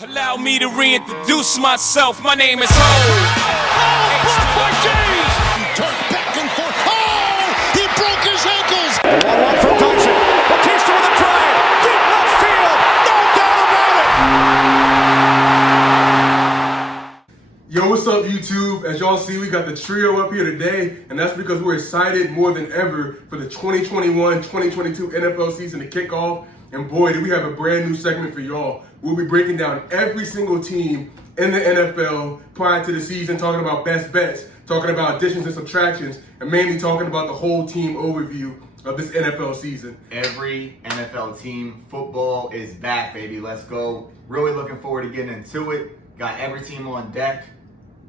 Allow me to reintroduce myself. My name is Ho. Blocked by James. Turned back and forth. Oh, he broke his ankles. 1-1 from Tyson. Batista with a drive. Deep left field. No doubt about it. Yo, what's up, YouTube? As y'all see, we got the trio up here today, and that's because we're excited more than ever for the 2021-2022 NFL season to kick off. And boy, do we have a brand new segment for y'all. We'll be breaking down every single team in the NFL prior to the season, talking about best bets, talking about additions and subtractions, and mainly talking about the whole team overview of this NFL season. Every NFL team, football is back, baby. Let's go. Really looking forward to getting into it. Got every team on deck.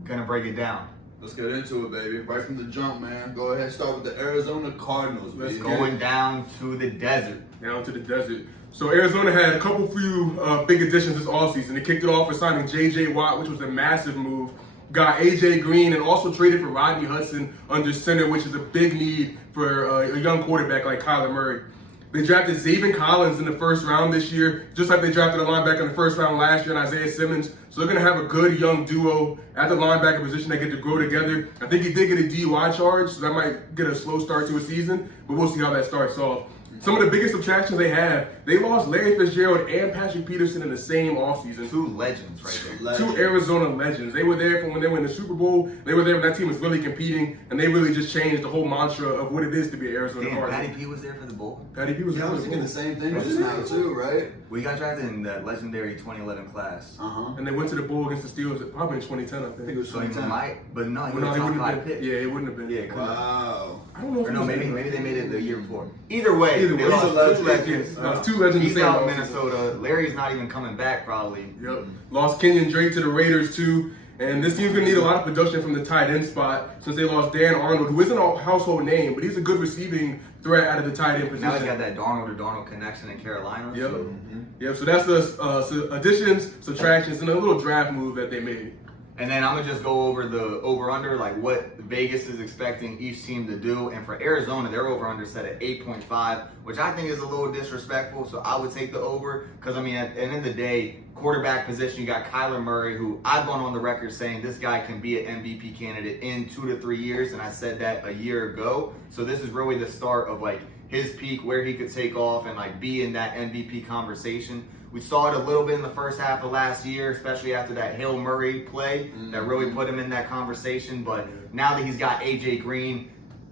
Gonna break it down. Let's get into it, baby. Right from the jump, man. Go ahead, start with the Arizona Cardinals, baby. Going down to the desert. Down to the desert. So Arizona had a few big additions this offseason. They kicked it off with signing J.J. Watt, which was a massive move. Got A.J. Green and also traded for Rodney Hudson under center, which is a big need for a young quarterback like Kyler Murray. They drafted Zaven Collins in the first round this year, just like they drafted a linebacker in the first round last year, and Isaiah Simmons. So they're going to have a good young duo at the linebacker position. They get to grow together. I think he did get a DUI charge, so that might get a slow start to a season, but we'll see how that starts off. Some of the biggest subtractions they have, they lost Larry Fitzgerald and Patrick Peterson in the same offseason. Two legends right there. Two Arizona legends. They were there from when they were in the Super Bowl. They were there when that team was really competing, and they really just changed the whole mantra of what it is to be an Arizona Cardinal. Patty P was there for the Bowl. Patty P was there I for was the thinking Bowl. the same thing just now, too, right? We got drafted in that legendary 2011 class. And they went to the Bowl against the Steelers probably in 2010, I think. I think it was So he 2010. might, but no, he Well, was no, top it wouldn't five have been. pick. Yeah, it wouldn't have been. Yeah, come on. Wow. I don't know if Or it no, was maybe they made it the year before. Either way, Either they way, lost he's a two legend. legends. Two legends He's the same out offseason. Minnesota. Larry's not even coming back probably. Yep. Lost Kenyon Drake to the Raiders too. And this team's gonna need a lot of production from the tight end spot since they lost Dan Arnold, who isn't a household name, but he's a good receiving threat out of the tight end position. Now he's got that Darnold to Darnold connection in Carolina. Yep. So. Yep. So that's the additions, subtractions, and a little draft move that they made. And then I'm gonna just go over the over/under, like what Vegas is expecting each team to do. And for Arizona, their over/under set at 8.5, which I think is a little disrespectful. So I would take the over because I mean, at the end of the day, quarterback position, you got Kyler Murray, who I've gone on the record saying this guy can be an MVP candidate in 2 to 3 years, and I said that a year ago. So this is really the start of like his peak, where he could take off and like be in that MVP conversation. We saw it a little bit in the first half of last year, especially after that Hail Murray play that really put him in that conversation. But now that he's got A.J. Green,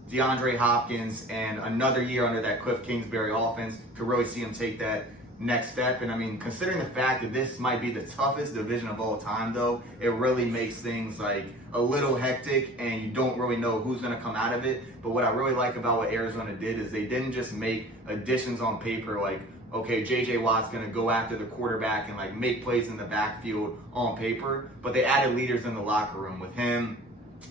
DeAndre Hopkins, and another year under that Cliff Kingsbury offense, to really see him take that next step. And I mean, considering the fact that this might be the toughest division of all time, though, it really makes things like a little hectic and you don't really know who's going to come out of it. But what I really like about what Arizona did is they didn't just make additions on paper like, okay, J.J. Watt's going to go after the quarterback and like make plays in the backfield on paper, but they added leaders in the locker room with him,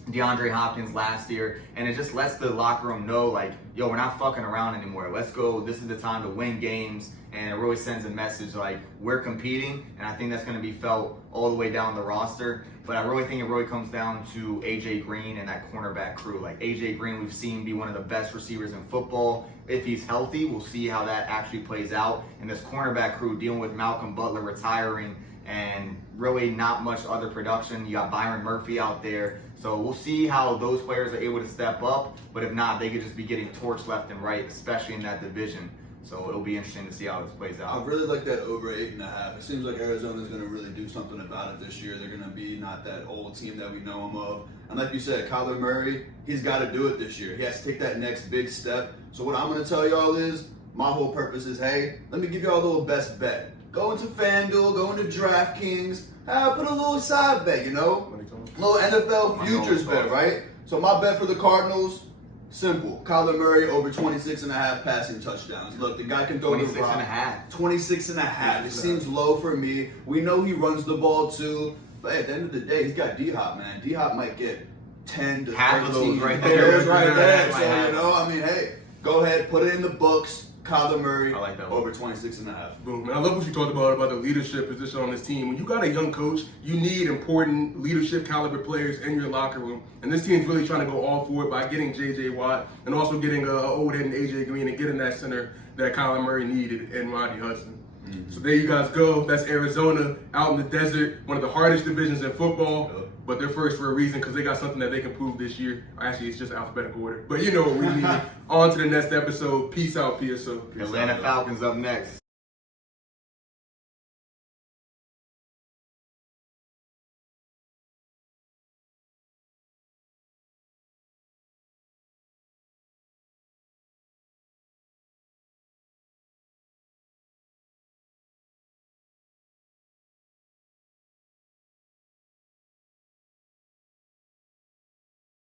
DeAndre Hopkins last year, and it just lets the locker room know like, yo, we're not fucking around anymore. Let's go. This is the time to win games, and it really sends a message like we're competing, and I think that's going to be felt all the way down the roster. But I really think it really comes down to A.J. Green and that cornerback crew. Like A.J. Green, we've seen be one of the best receivers in football. If he's healthy, we'll see how that actually plays out. And this cornerback crew dealing with Malcolm Butler retiring and really not much other production. You got Byron Murphy out there. So we'll see how those players are able to step up. But if not, they could just be getting torched left and right, especially in that division. So it'll be interesting to see how this plays out. I really like that over 8.5. It seems like Arizona's going to really do something about it this year. They're going to be not that old team that we know them of. And like you said, Kyler Murray, he's got to do it this year. He has to take that next big step. So what I'm going to tell y'all is, my whole purpose is, hey, let me give y'all a little best bet. Go into FanDuel, go into DraftKings, put a little side bet, you know? A little NFL futures bet, right? So my bet for the Cardinals, simple. Kyler Murray over 26.5 passing touchdowns. Look, the guy can throw the rock. 26.5. It seems low for me. We know he runs the ball too. But at the end of the day, he's got D-Hop, man. D-Hop might get 10 to 13. Half of those right there. Right there. So, you know, I mean, hey, go ahead, put it in the books. Kyler Murray I like that over 26.5. Boom. And I love what you talked about the leadership position on this team. When you got a young coach, you need important leadership caliber players in your locker room. And this team's really trying to go all for it by getting J.J. Watt and also getting old head and A.J. Green and getting that center that Kyler Murray needed and Rodney Hudson. So there you guys go. That's Arizona out in the desert, one of the hardest divisions in football. Yep. But they're first for a reason because they got something that they can prove this year. Actually, it's just alphabetical order. But you know what we mean. On to the next episode. Peace out, PSO. Atlanta Falcons up next.